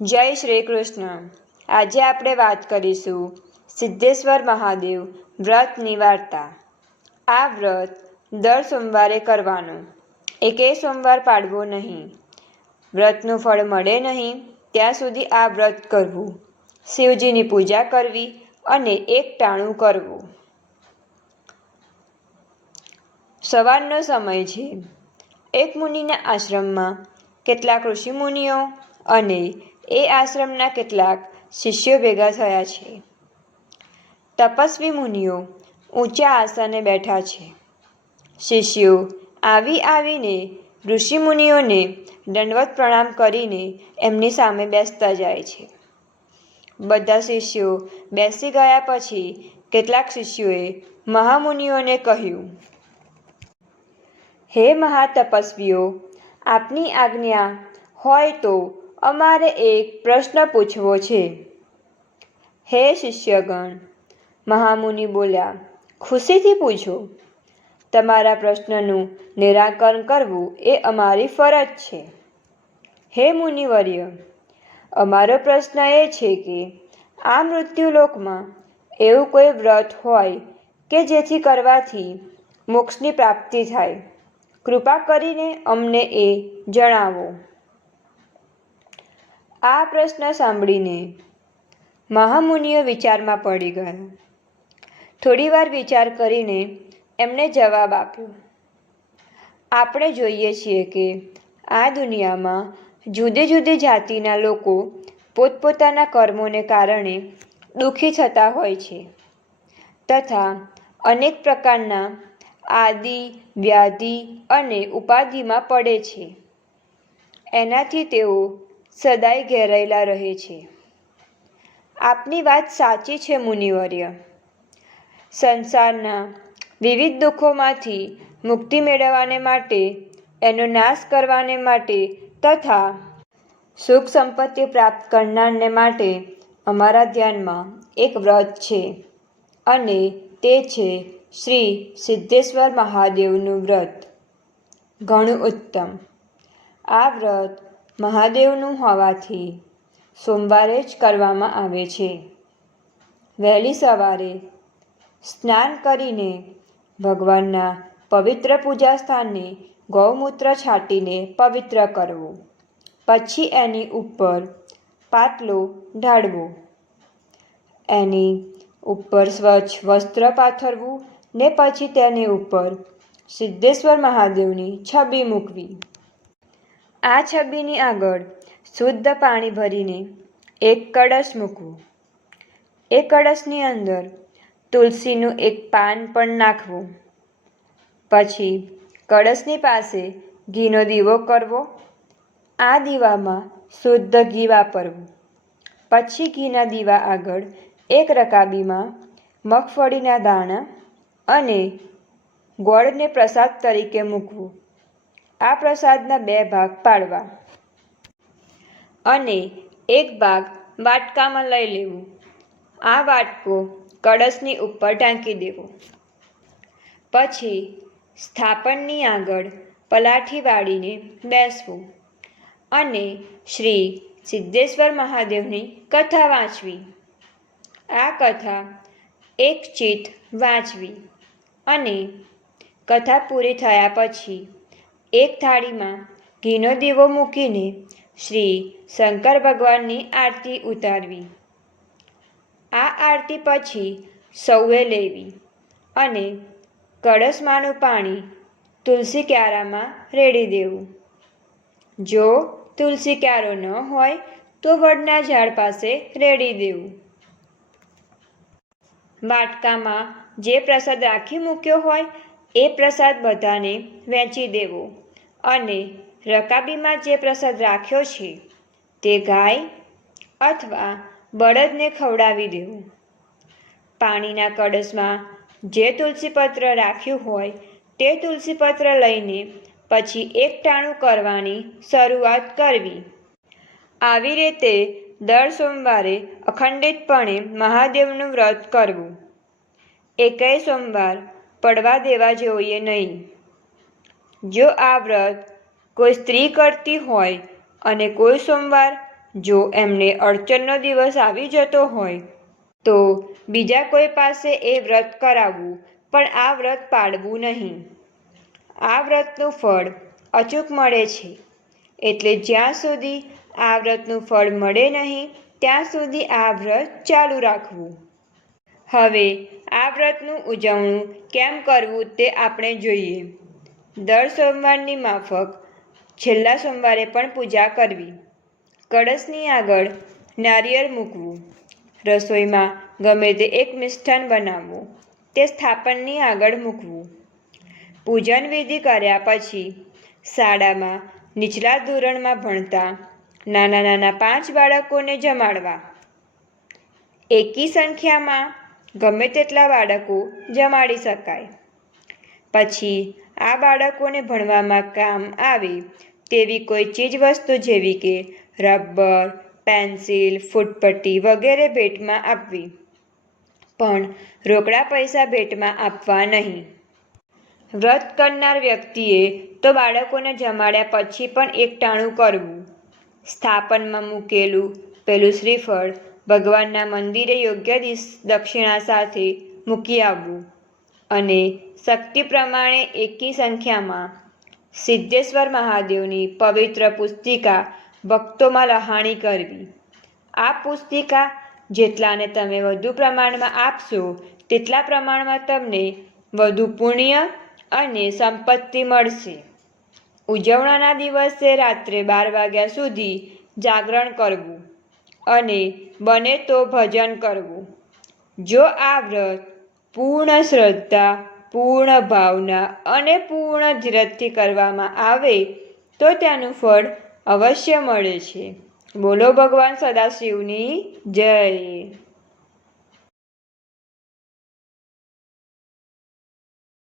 જય શ્રી કૃષ્ણ. આજે આપણે વાત કરીશું સિદ્ધેશ્વર મહાદેવ વ્રતની વાર્તા. આ વ્રત દર સોમવારે કરવાનું, એકેય સોમવાર પાડવો નહીં. વ્રતનું ફળ મળે નહીં ત્યાં સુધી આ વ્રત કરવું, શિવજીની પૂજા કરવી અને એક ટાણું કરવું. સવારનો સમય છે. એક મુનિના આશ્રમમાં કેટલાક ઋષિમુનિઓ અને એ આશ્રમના કેટલાક શિષ્યો ભેગા થયા છે. તપસ્વી મુનિઓ ઊંચા આસને બેઠા છે. શિષ્યો આવીને ઋષિમુનિઓને દંડવત પ્રણામ કરીને એમની સામે બેસતા જાય છે. બધા શિષ્યો બેસી ગયા પછી કેટલાક શિષ્યોએ મહામુનિઓને કહ્યું, હે મહાતપસ્વીઓ, આપની આજ્ઞા હોય તો અમારે એક પ્રશ્ન પૂછવો છે. હે શિષ્યગણ, મહામુનિ બોલ્યા, ખુશીથી પૂછો. તમારા પ્રશ્નનું નિરાકરણ કરવું એ અમારી ફરજ છે. હે મુનિવર્ય, અમારો પ્રશ્ન એ છે કે આ મૃત્યુલોકમાં એવું કોઈ વ્રત હોય કે જેથી કરવાથી મોક્ષની પ્રાપ્તિ થાય. કૃપા કરીને અમને એ જણાવો. આ પ્રશ્ન સાંભળીને મહામુનિઓ વિચારમાં પડી ગયા. થોડીવાર વિચાર કરીને એમણે જવાબ આપ્યો, આપણે જોઈએ છીએ કે આ દુનિયામાં જુદી જુદી જાતિના લોકો પોતપોતાના કર્મોને કારણે દુઃખી થતા હોય છે તથા અનેક પ્રકારના આદિ, વ્યાધિ અને ઉપાધિમાં પડે છે. એનાથી તેઓ સદાય ઘેરાયેલા રહે છે. આપની વાત સાચી છે મુનિવર્ય. સંસારના વિવિધ દુઃખોમાંથી મુક્તિ મેળવવાને માટે, એનો નાશ કરવાને માટે તથા સુખ સંપત્તિ પ્રાપ્ત કરનારને માટે અમારા ધ્યાનમાં એક વ્રત છે અને તે છે શ્રી સિદ્ધેશ્વર મહાદેવનું વ્રત. ઘણું ઉત્તમ. આ વ્રત મહાદેવનું હોવાથી સોમવારે જ કરવામાં આવે છે. વહેલી સવારે સ્નાન કરીને ભગવાનના પવિત્ર પૂજા સ્થાને ગૌમૂત્ર છાંટીને પવિત્ર કરવું. પછી એની ઉપર પાટલો ઢાળવો. એની ઉપર સ્વચ્છ વસ્ત્ર પાથરવું ને પછી તેની ઉપર સિદ્ધેશ્વર મહાદેવની છબી મૂકવી. આ છબીની આગળ શુદ્ધ પાણી ભરીને એક કળશ મૂકવું. એ કળશની અંદર તુલસીનું એક પાન પણ નાખવું. પછી કળશની પાસે ઘીનો દીવો કરવો. આ દીવામાં શુદ્ધ ઘી વાપરવું. પછી ઘીના દીવા આગળ એક રકાબીમાં મગફળીના દાણા અને ગોળને પ્રસાદ તરીકે મૂકવું. આ પ્રસાદના 2 ભાગ પાડવા અને એક ભાગ વાટકામાં લઈ લેવું. આ વાટકો કળશની ઉપર ઢાંકી દેવો. પછી સ્થાપનની આગળ પલાઠી વાળીને બેસવું અને શ્રી સિદ્ધેશ્વર મહાદેવની કથા વાંચવી. આ કથા એક ચિત વાંચવી અને કથા પૂરી થયા પછી એક થાળીમાં ઘીનો દીવો મૂકીને શ્રી શંકર ભગવાનની આરતી ઉતારવી. આ આરતી પછી સૌએ લેવી અને કળશમાંનું પાણી તુલસી ક્યારામાં રેડી દેવું. જો તુલસી ક્યારો ન હોય તો વડના ઝાડ પાસે રેડી દેવું. વાટકામાં જે પ્રસાદ રાખી મૂક્યો હોય એ પ્રસાદ બધાને વહેંચી દેવો અને રકાબીમાં જે પ્રસાદ રાખ્યો છે તે ગાય અથવા બળદને ખવડાવી દેવું. પાણીના કળશમાં જે તુલસીપત્ર રાખ્યું હોય તે તુલસીપત્ર લઈને પછી એક ટાણું કરવાની શરૂઆત કરવી. આવી રીતે દર સોમવારે અખંડિતપણે મહાદેવનું વ્રત કરવું. એકેય સોમવાર પડવા દેવા જોઈએ નહીં. જો આ વ્રત કોઈ સ્ત્રી કરતી હોય અને કોઈ સોમવાર જો એમને અડચણનો દિવસ આવી જતો હોય તો બીજા કોઈ પાસે એ વ્રત કરાવવું, પણ આ વ્રત પાળવું નહીં. આ વ્રતનું ફળ અચૂક મળે છે, એટલે જ્યાં સુધી આ વ્રતનું ફળ મળે નહીં ત્યાં સુધી આ વ્રત ચાલુ રાખવું. હવે આ વ્રતનું ઉજવણું કેમ કરવું તે આપણે જોઈએ. દર સોમવારની માફક છેલ્લા સોમવારે પણ પૂજા કરવી. કળશની આગળ નારિયેળ મૂકવું. રસોઈમાં ગમે તે એક મિષ્ટાન બનાવવું, તે સ્થાપનની આગળ મૂકવું. પૂજન વિધિ કર્યા પછી શાળામાં નીચલા ધોરણમાં ભણતા નાના નાના 5 બાળકોને જમાડવા. એકી સંખ્યામાં ગમે તેટલા બાળકો જમાડી શકાય. પછી આ બાળકોને ભણવામાં કામ આવે તેવી કોઈ ચીજવસ્તુ જેવી કે રબર, પેન્સિલ, ફૂટપટ્ટી વગેરે ભેટમાં આપવી, પણ રોકડા પૈસા ભેટમાં આપવા નહીં. વ્રત કરનાર વ્યક્તિએ તો બાળકોને જમાડ્યા પછી પણ એકટાણું કરવું. સ્થાપનમાં મૂકેલું પેલું શ્રીફળ ભગવાનના મંદિરે યોગ્ય દક્ષિણા સાથે મૂકી આવવું અને શક્તિ પ્રમાણે એકી સંખ્યામાં સિદ્ધેશ્વર મહાદેવની પવિત્ર પુસ્તિકા ભક્તોમાં લહાણી કરવી. આ પુસ્તિકા જેટલાને તમે વધુ પ્રમાણમાં આપશો તેટલા પ્રમાણમાં તમને વધુ પુણ્ય અને સંપત્તિ મળશે. ઉજવણાના દિવસે રાત્રે 12 વાગ્યા સુધી જાગરણ કરવું અને બને તો ભજન કરવું. જો આ વ્રત પૂર્ણ શ્રદ્ધા, પૂર્ણ ભાવના અને પૂર્ણ ધીરજથી કરવામાં આવે તો તેનું ફળ અવશ્ય મળે છે. બોલો ભગવાન સદાશિવની જય.